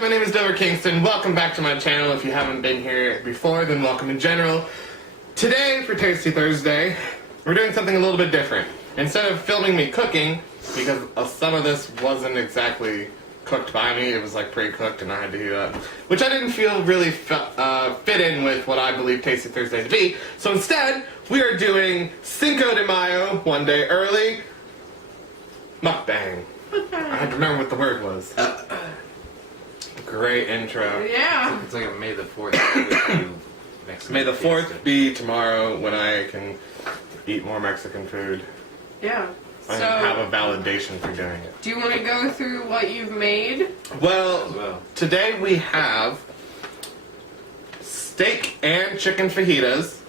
guys, my name is Kingston. Welcome back to my channel. If you haven't been here before, then welcome in general. Today, for Tasty Thursday, we're doing something a little bit different. Instead of filming me cooking, because some of this wasn't exactly cooked by me, it was like pre-cooked and I had to heat it up, which I didn't feel really fit in with what I believe Tasty Thursday to be. So instead, we are doing Cinco de Mayo, one day early, mukbang. I had to remember what the word was. Great intro. Yeah. It's like a May the 4th. May the 4th be tomorrow when I can eat more Mexican food. Yeah. And have a validation for doing it. Do you want to go through what you've made? Well, today we have steak and chicken fajitas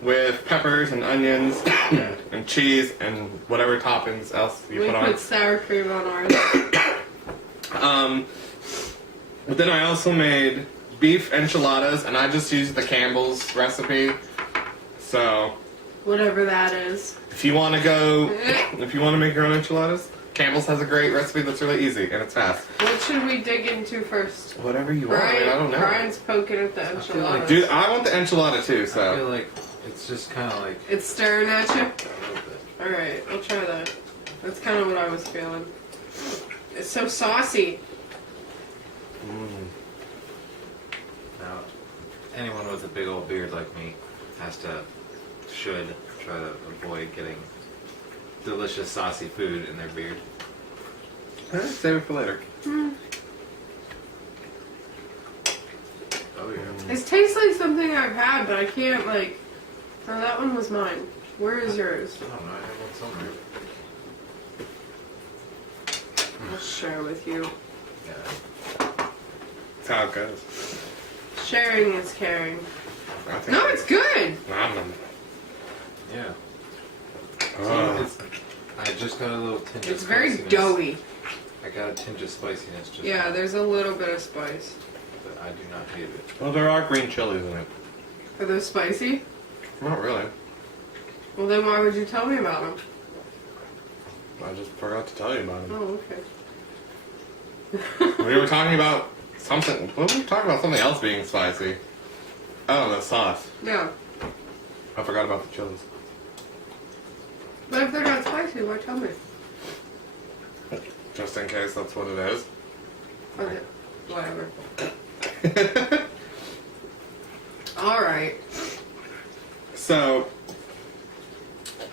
with peppers and onions and cheese and whatever toppings else you put on. We put sour cream on ours. But then I also made beef enchiladas, and I just used the Campbell's recipe. So, whatever that is. if you want to make your own enchiladas, Campbell's has a great recipe that's really easy and it's fast. What should we dig into first? Whatever you want. I don't know. Brian's poking at the enchiladas. Dude, I want the enchilada too. I So. feel like it's just kind of like It's staring at you? a little bit. Alright, I'll try that. That's kind of what I was feeling. It's so saucy. Now, anyone with a big old beard like me should try to avoid getting delicious saucy food in their beard. Save it for later. Oh yeah. It tastes like something I've had, but I can't, like... Oh, that one was mine. Where is yours? I don't know. I have one somewhere. I'll share with you. Yeah. That's how it goes. Sharing is caring. I think No, it's good! Yeah. Oh. I just got a little tinge of It's very spiciness. doughy. I got a tinge of spiciness just Yeah, now, there's a little bit of spice. but I do not hate it. Well, there are green chilies in it. Are those spicy? Not really. Well, then why would you tell me about them? I just forgot to tell you about them. Oh, okay. We were talking about something. What were we talking about? Something else being spicy. Oh, the sauce. Yeah. I forgot about the chilies. But if they're not spicy, why tell me? Just in case that's what it is. Okay. Whatever. Alright. So,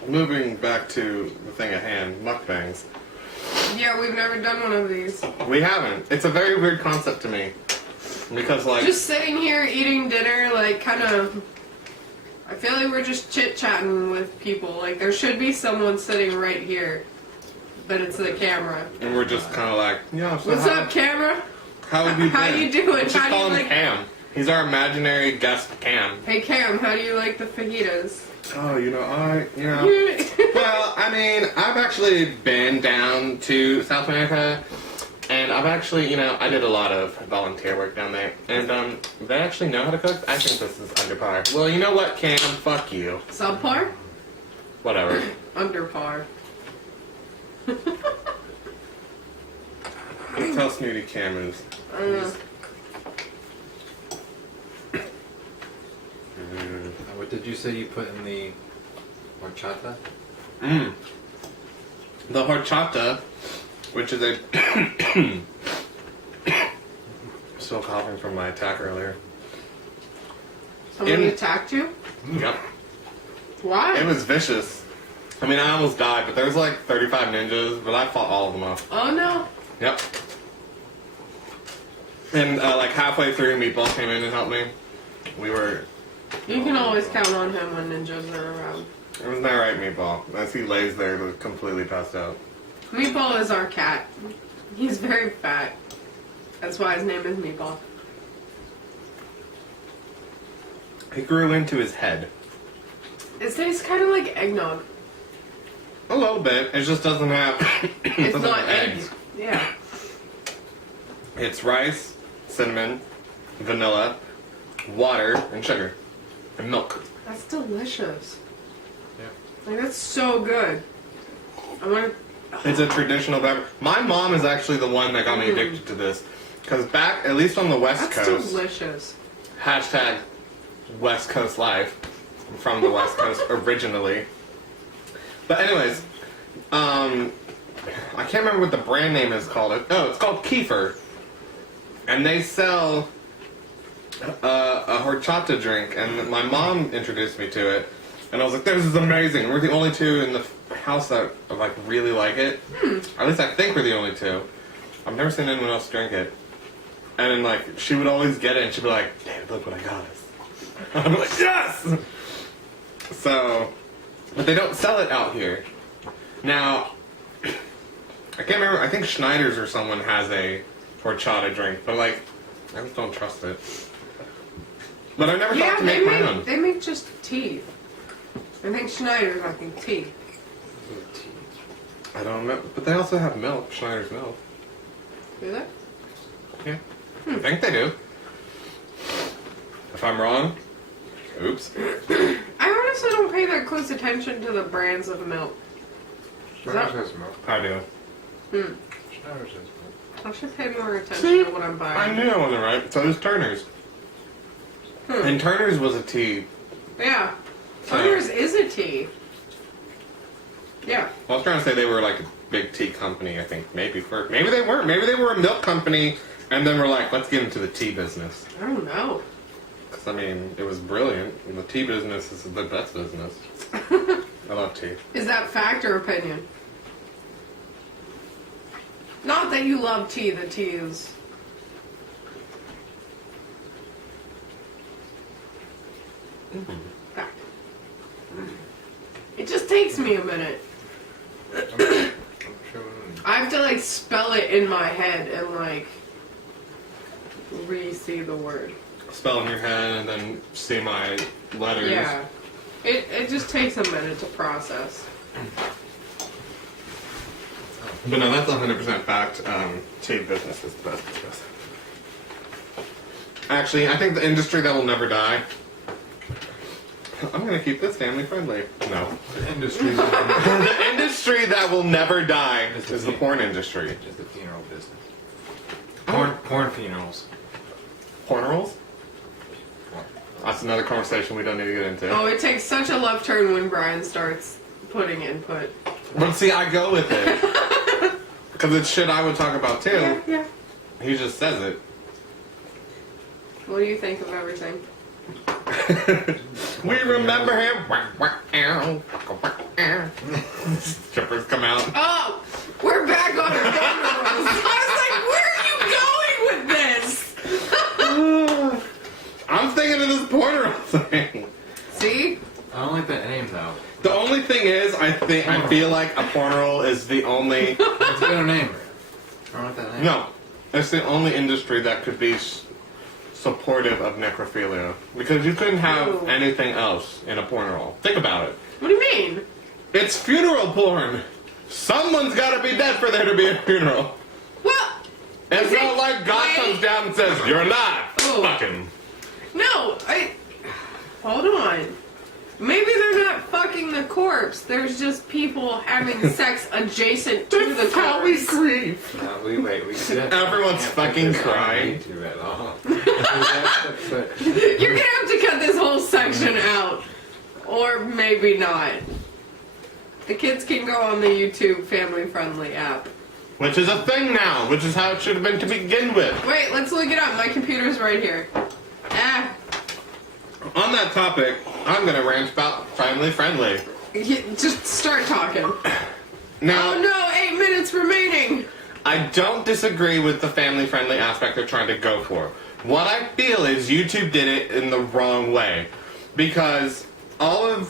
moving back to the thing at hand, mukbangs. Yeah, we've never done one of these. We haven't. It's a very weird concept to me. Because, like... Just sitting here eating dinner, like, kind of... I feel like we're just chit-chatting with people. Like, there should be someone sitting right here. But it's the camera. And we're just kind of like, yeah, so What's up, camera? How have you been? How you doing? Let's just How do call you him like... Cam. He's our imaginary guest Cam. Hey, Cam, how do you like the fajitas? Oh, well, I mean, I've actually been down to South America, and I've actually, I did a lot of volunteer work down there, and they actually know how to cook. I think this is under par. Well, you know what, Cam? Fuck you. Subpar? Whatever. Under par. That's how snooty Cam is. What did you say you put in the horchata? The horchata, which is a... Still coughing from my attack earlier. Someone attacked you? Yep. Why? It was vicious. I mean, I almost died, but there was like 35 ninjas, but I fought all of them off. Oh, no. Yep. And like halfway through, Meatball came in and helped me. You can always count on him when ninjas are around. It was not right, Meatball. As he lays there, completely passed out. Meatball is our cat. He's very fat. That's why his name is Meatball. He grew into his head. It tastes kind of like eggnog. A little bit. It just doesn't have. It's doesn't not have eggs. Yeah. It's rice, cinnamon, vanilla, water, and sugar. And milk. That's delicious. Yeah. Like, that's so good. I want to... It's a traditional beverage. My mom is actually the one that got me addicted to this. Because back, at least on the West That's Coast, delicious. hashtag West Coast Life, from the West Coast originally. But anyways, I can't remember what the brand name is called. Oh, it's called Kefir. And they sell a horchata drink, and my mom introduced me to it. And I was like, this is amazing. We're the only two in the house that like really like it. Or at least I think we're the only two. I've never seen anyone else drink it. And then like, she would always get it and she'd be like, David, look what I got us. I'm like, yes! So, but they don't sell it out here. Now, I can't remember, I think Schneider's or someone has a horchata drink, but like, I just don't trust it. But I never thought to make my own. They make just tea. I think Schneider's making tea. I don't know, but they also have milk, Schneider's milk. Do they? Yeah, I think they do. If I'm wrong, oops. I honestly don't pay that close attention to the brands of milk. Schneider's has milk. I do. Schneider's has milk. I should pay more attention See? to what I'm buying. I knew I wasn't right. So is Turner's. And Turner's was a tea. Yeah. Turner's is a tea. Yeah. I was trying to say they were like a big tea company, I think. Maybe they weren't. Maybe they were a milk company and then we're like, let's get into the tea business. I don't know. Because, I mean, it was brilliant. And the tea business is the best business. I love tea. Is that fact or opinion? Not that you love tea, the tea is... fact. It just takes me a minute. I'm sure I have to like spell it in my head and like re-see the word. Spell in your head and then see my letters. Yeah. It just takes a minute to process. But no, that's 100% fact. Tea business is the best business. Actually, I think the industry that will never die. I'm gonna keep this family friendly. No. the industry The industry that will never die is the porn industry. is the funeral business. Oh. Porn funerals. Porn rolls? That's another conversation we don't need to get into. Oh, it takes such a left turn when Brian starts putting input. But see, I go with it. Because it's shit I would talk about too. Yeah. He just says it. What do you think of everything? We remember him. Strippers come out. Oh, we're back on our camera rolls. I was like, where are you going with this? I'm thinking of this porn roll thing. See? I don't like that name though. The only thing is, I feel like a porn roll is the only. It's a better name. I don't like that name. No, it's the only industry that could be supportive of necrophilia, because you couldn't have Ooh. anything else in a porn roll. Think about it. What do you mean? It's funeral porn. Someone's got to be dead for there to be a funeral. Well, It's Is not it- like God wait. comes down and says, "You're alive." Ooh. Fucking. no, hold on. Maybe they're not fucking the corpse. There's just people having sex adjacent to the That's how we corpse. grieve. No, we can't- Everyone's can't fucking put this on crying. YouTube at all. You're gonna have to cut this whole section out. Or maybe not. The kids can go on the YouTube family-friendly app. Which is a thing now, which is how it should have been to begin with. Wait, let's look it up. My computer's right here. Ah, On that topic, I'm gonna rant about family friendly. just start talking. Now, Oh no, 8 minutes remaining. I don't disagree with the family friendly aspect they're trying to go for. What I feel is YouTube did it in the wrong way. Because all of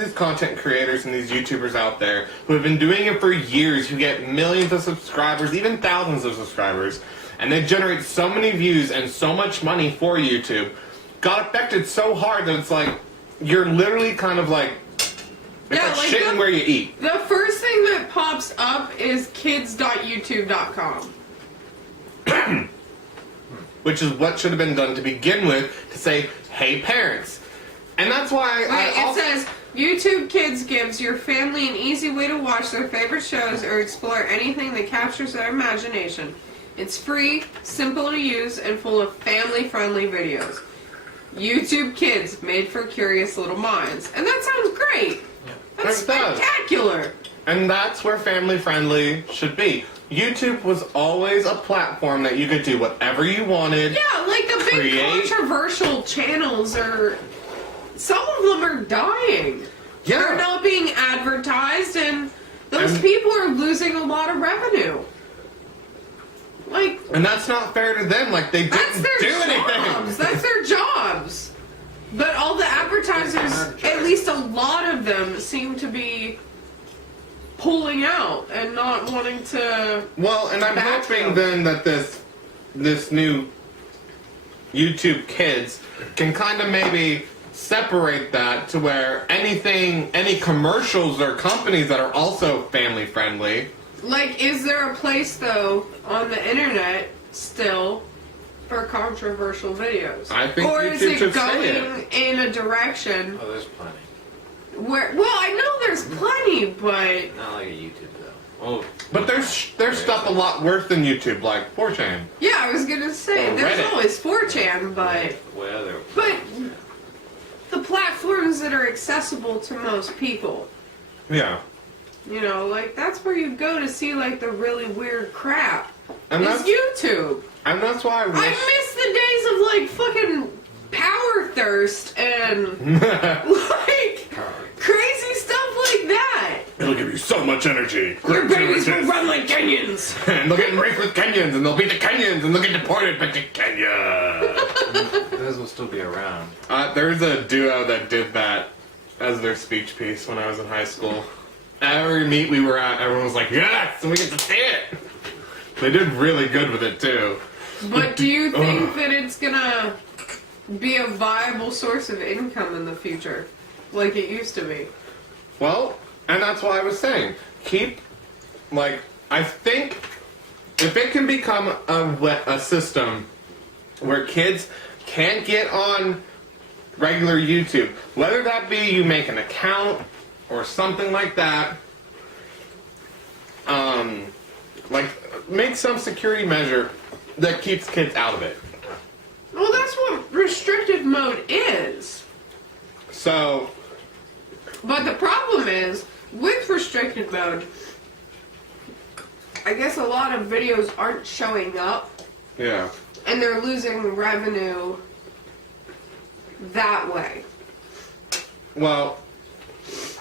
these content creators and these YouTubers out there who have been doing it for years, who get millions of subscribers, even thousands of subscribers, and they generate so many views and so much money for YouTube, got affected so hard that it's like, you're literally kind of like, it's Yeah, like like shitting the- where you eat. The first thing that pops up is kids.youtube.com. Which is what should have been done to begin with, to say, hey parents. And that's why Wait, it says YouTube Kids gives your family an easy way to watch their favorite shows or explore anything that captures their imagination. It's free, simple to use, and full of family-friendly videos. YouTube Kids, made for curious little minds. And that sounds great. Yeah. That's It does. spectacular. And that's where family friendly should be. YouTube was always a platform that you could do whatever you wanted. Yeah, like the big Create. controversial channels are... Some of them are dying. Yeah. They're not being advertised, and those And- people are losing a lot of revenue. Like, And that's not fair to them. Like, they that's didn't their do jobs. anything. That's their jobs. But all the advertisers, at least a lot of them, seem to be pulling out and not wanting to. Well, and I'm Back hoping them. then that this new YouTube Kids can kind of maybe separate that to where any commercials or companies that are also family friendly. Like, is there a place, though, on the internet still for controversial videos? I think or YouTube is it should say going in a direction Oh, there's plenty. where. Well, I know there's plenty, but. Not like a YouTube though. Oh, But there's stuff a lot worse than YouTube, like 4chan. Yeah, I was gonna say, Or there's Reddit. always 4chan, but. well, there. But the platforms that are accessible to most people, Yeah. you know, like that's where you go to see like the really weird crap. And Is that's YouTube. and that's why I I wish miss the days of like fucking power thirst and like crazy stuff like that. it'll give you so much energy. Your Great babies will images. run like Kenyans. And they'll get raped with Kenyans, and they'll beat the Kenyans, and they'll get deported back to Kenya. Those will still be around. There's a duo that did that as their speech piece when I was in high school. Every meet we were at, everyone was like, yes, and we get to see it. They did really good with it, too. But do you think Ugh. that it's gonna be a viable source of income in the future, like it used to be? Well, and that's why I was saying, I think if it can become a system where kids can't get on regular YouTube, whether that be you make an account or something like that, make some security measure that keeps kids out of it. Well, that's what restricted mode is. So, But the problem is, with restricted mode, I guess a lot of videos aren't showing up, yeah. and they're losing revenue that way. Well,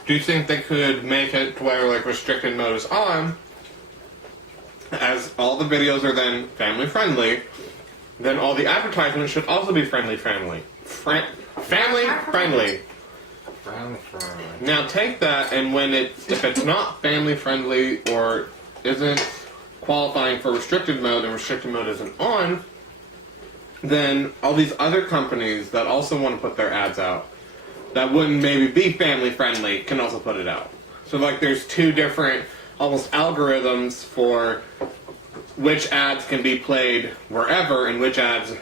do you think they could make it to where, like, restricted mode is on, as all the videos are then family friendly, then all the advertisements should also be family friendly. Family friendly. Now take that, and if it's not family friendly or isn't qualifying for restricted mode and restricted mode isn't on, then all these other companies that also want to put their ads out that wouldn't maybe be family friendly can also put it out. So like there's two different almost algorithms for which ads can be played wherever and which ads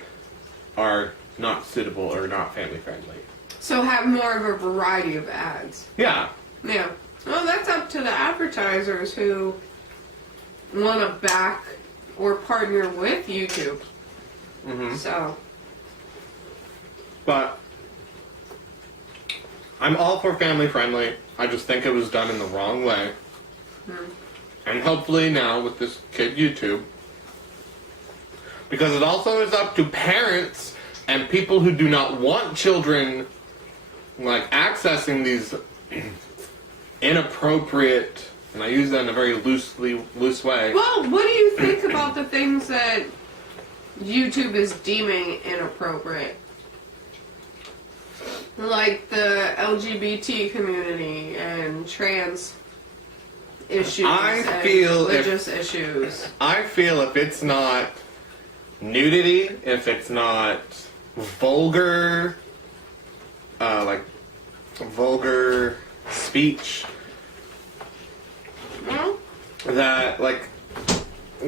are not suitable or not family friendly. So have more of a variety of ads. Yeah. Yeah. Well, that's up to the advertisers who want to back or partner with YouTube. Mm-hmm. So, But I'm all for family friendly. I just think it was done in the wrong way. And hopefully now with this kid YouTube, because it also is up to parents and people who do not want children like accessing these inappropriate, and I use that in a very loose way. well, what do you think about the things that YouTube is deeming inappropriate? Like the LGBT community and trans issues I and feel religious issues. I feel if it's not nudity, if it's not vulgar, vulgar speech, Well, that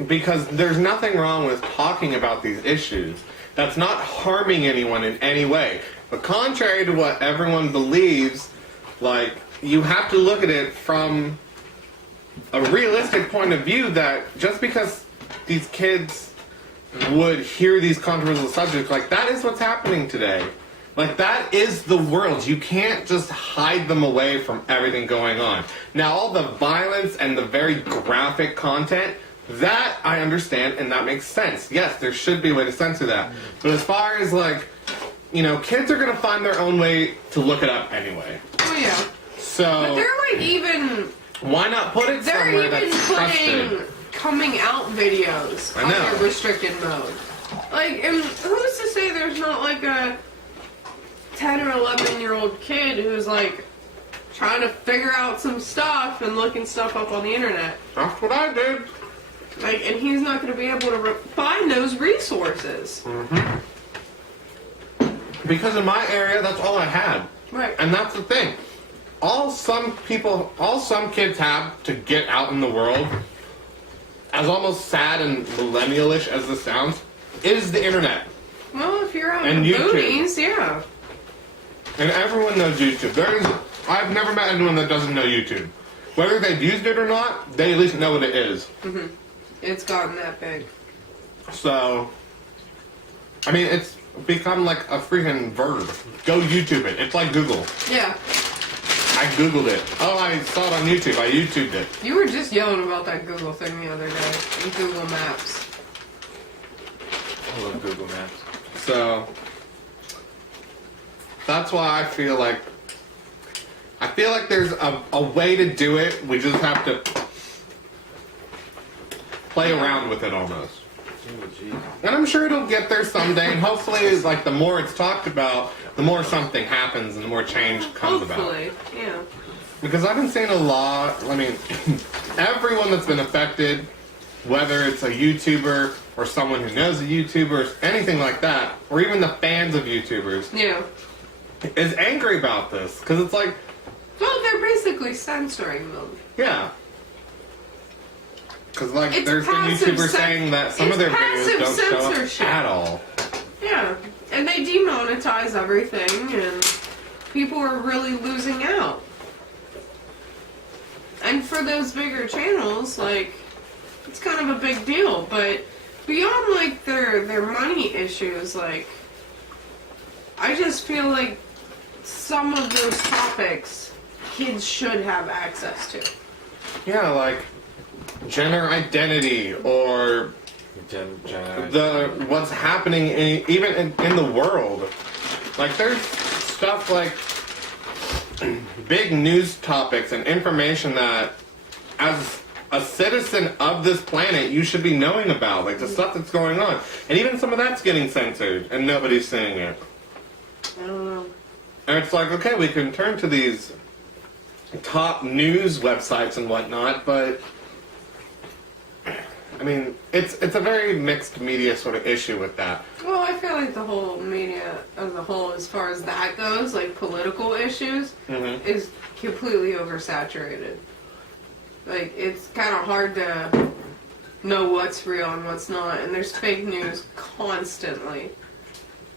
because there's nothing wrong with talking about these issues. That's not harming anyone in any way. But contrary to what everyone believes, you have to look at it from a realistic point of view that just because these kids would hear these controversial subjects, like, that is what's happening today. Like, that is the world. You can't just hide them away from everything going on. Now, all the violence and the very graphic content, that I understand and that makes sense. Yes, there should be a way to censor that. But as far as, like, you know, kids are going to find their own way to look it up anyway. Oh, yeah. So, but they're, like, even... why not put it They're somewhere even that's putting trusted? coming out videos I know. under restricted mode. Like, and who's to say there's not, like, a 10 or 11-year-old kid who's, like, trying to figure out some stuff and looking stuff up on the internet. That's what I did. Like, and he's not going to be able to find those resources. Mm-hmm. Because in my area, that's all I had. Right. And that's the thing. All some kids have to get out in the world, as almost sad and millennial-ish as this sounds, is the internet. Well, if you're out And in the YouTube. boonies, yeah. And everyone knows YouTube. I've never met anyone that doesn't know YouTube. Whether they've used it or not, they at least know what it is. Mm-hmm. It's gotten that big. So, I mean, it's become like a freaking verb. Go YouTube it. It's like Google. Yeah. I Googled it. Oh, I saw it on YouTube. I YouTubed it. You were just yelling about that Google thing the other day. In Google Maps. I love Google Maps. So, that's why I feel like there's a way to do it. We just have to play around with it almost. Oh, geez. And I'm sure it'll get there someday. And hopefully, like, the more it's talked about, the more something happens and the more change comes about. Hopefully, yeah. Because I've been seeing a lot, I mean, everyone that's been affected, whether it's a YouTuber or someone who knows a YouTuber, anything like that, or even the fans of YouTubers, Yeah. is angry about this. Because it's like, Well, they're basically censoring them. yeah. Because, like, It's there's been passive YouTubers saying that some it's of their passive videos don't show censorship. up at all. Yeah. And they demonetize everything, and people are really losing out. And for those bigger channels, like, it's kind of a big deal. But beyond, like, their money issues, like, I just feel like some of those topics kids should have access to. Yeah, like gender identity or what's happening even in the world. Like, there's stuff like big news topics and information that as a citizen of this planet you should be knowing about, like the stuff that's going on. And even some of that's getting censored and nobody's saying it. I don't know. And it's like, okay, we can turn to these top news websites and whatnot, but I mean, it's a very mixed media sort of issue with that. Well, I feel like the whole media as a whole, as far as that goes, like political issues, is completely oversaturated. Like, it's kind of hard to know what's real and what's not, and there's fake news constantly.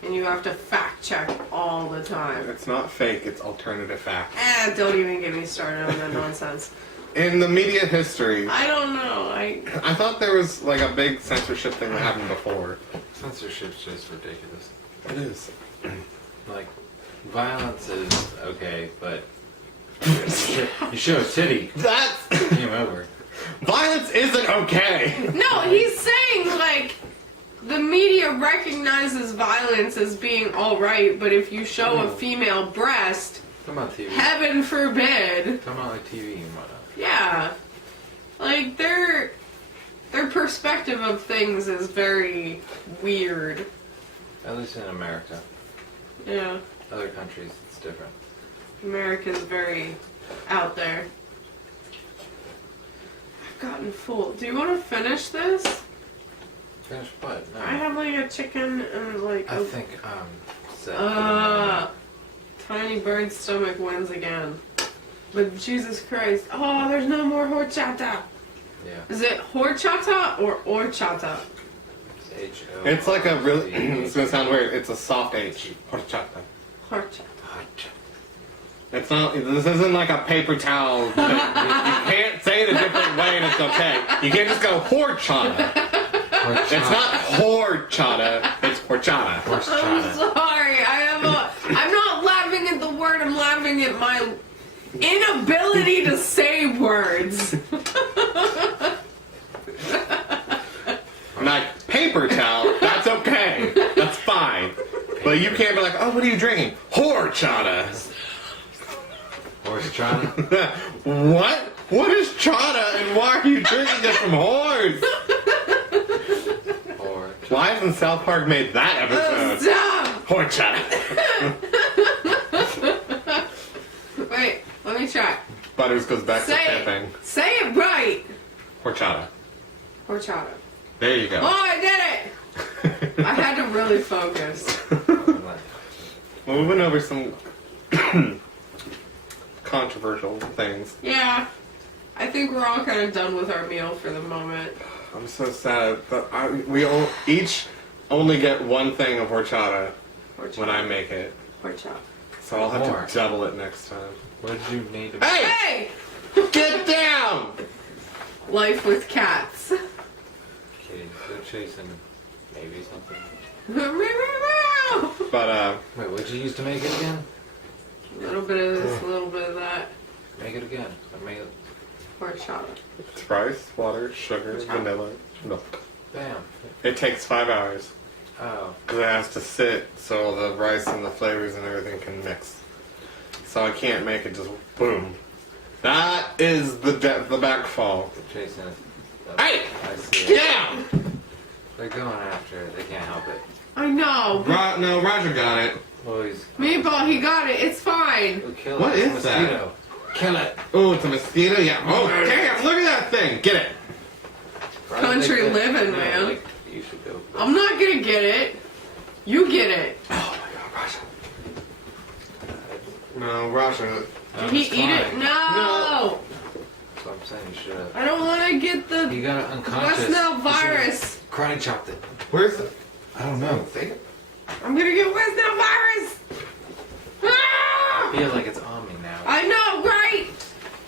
And you have to fact check all the time. It's not fake, it's alternative fact. Don't even get me started on that nonsense. In the media history, I don't know. I thought there was like a big censorship thing that happened before. Censorship's just ridiculous. It is. Like, violence is okay, but you show a titty, That's game over. violence isn't okay. No, he's saying, like, the media recognizes violence as being alright, but if you show a female breast, Come on, TV. heaven forbid. Come on, like TV and whatnot. Yeah. Like, their perspective of things is very weird. At least in America. Yeah. Other countries, it's different. America's very out there. I've gotten full. Do you want to finish this? Finish what? No. I have like a chicken and like I a... think set for the moment. Tiny Bird's stomach wins again. But Jesus Christ. Oh, there's no more horchata. Yeah. Is it horchata or orchata? It's H-O. It's like a really, it's gonna sound weird, it's a soft H. Horchata. Horchata. It's not, this isn't like a paper towel. You can't say it a different way and it's okay. You can't just go horchata. It's not horchata, it's horchata. Horse I'm chata. sorry. I'm not laughing at the word. I'm laughing at my inability to say words. Like paper towel, that's okay. That's fine. But you can't be like, oh, what are you drinking? Horchata. Horse chata. What? What is chata and why are you drinking it from horse? Horse. Why hasn't South Park made that episode? Stop. Horchata. Wait, let me try. Butters goes back to Say pimping. it. Say it right. Horchata. Horchata. There you Oh, go. I did it. I had to really focus. Well, we went over some controversial things. Yeah. I think we're all kind of done with our meal for the moment. I'm so sad, but we each only get one thing of horchata Horchata. when I make it. Horchata. So I'll have More. to double it next time. What did you need to Hey! Hey! Get down! Life with cats. Kidding. Go chasing maybe something. A But, Wait, what'd you use to make it again? little bit of this, a little bit of that. Make it again. Or make it. Horchata. it's rice, water, sugar, Horchata. vanilla, milk. Bam. It takes 5 hours. Oh. Because it has to sit so the rice and the flavors and everything can mix. So I can't make it just boom. That is the backfall. Chasing it. Hey! I see Get it. down! They're going after it. They can't help it. I know. No, Roger got it. Well, he's. Meatball, he got it. It's fine. We'll kill What it. It's is a that? mosquito. Kill it. Oh, it's a mosquito? Yeah. Oh, damn, look at that thing. Get it. Country living, man. Like, you should go. I'm not gonna get it. You get it. Oh my god, Roger. No, Roger. Did he eat it? No. No. That's what I'm saying. You should have. I don't want to get the You got it unconscious. West Nile You should've virus. Karate chopped it. Where's the... I don't know. I'm gonna get West Nile virus. I Ah! feel like it's on me now. I know, right?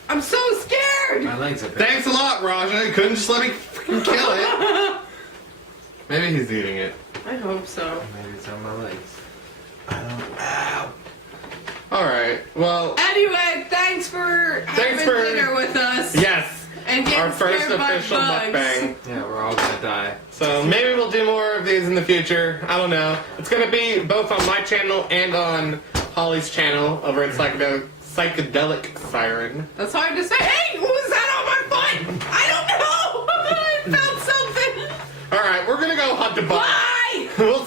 I'm so scared. My legs are big. Thanks a lot, Roger. You couldn't just let me freaking kill it. Maybe he's eating it. I hope so. Maybe it's on my legs. I don't. Ow. Alright, well, Anyway, thanks for having dinner with us. yes. And getting Our first scared by official bugs. mukbang. Yeah, we're all gonna die. So maybe we'll do more of these in the future. I don't know. It's going to be both on my channel and on Holly's channel over at Psychedelic Siren. That's hard to say. Hey, what was that on my foot? I don't know. I felt something. Alright, we're going to go hunt the bug. Bye. We'll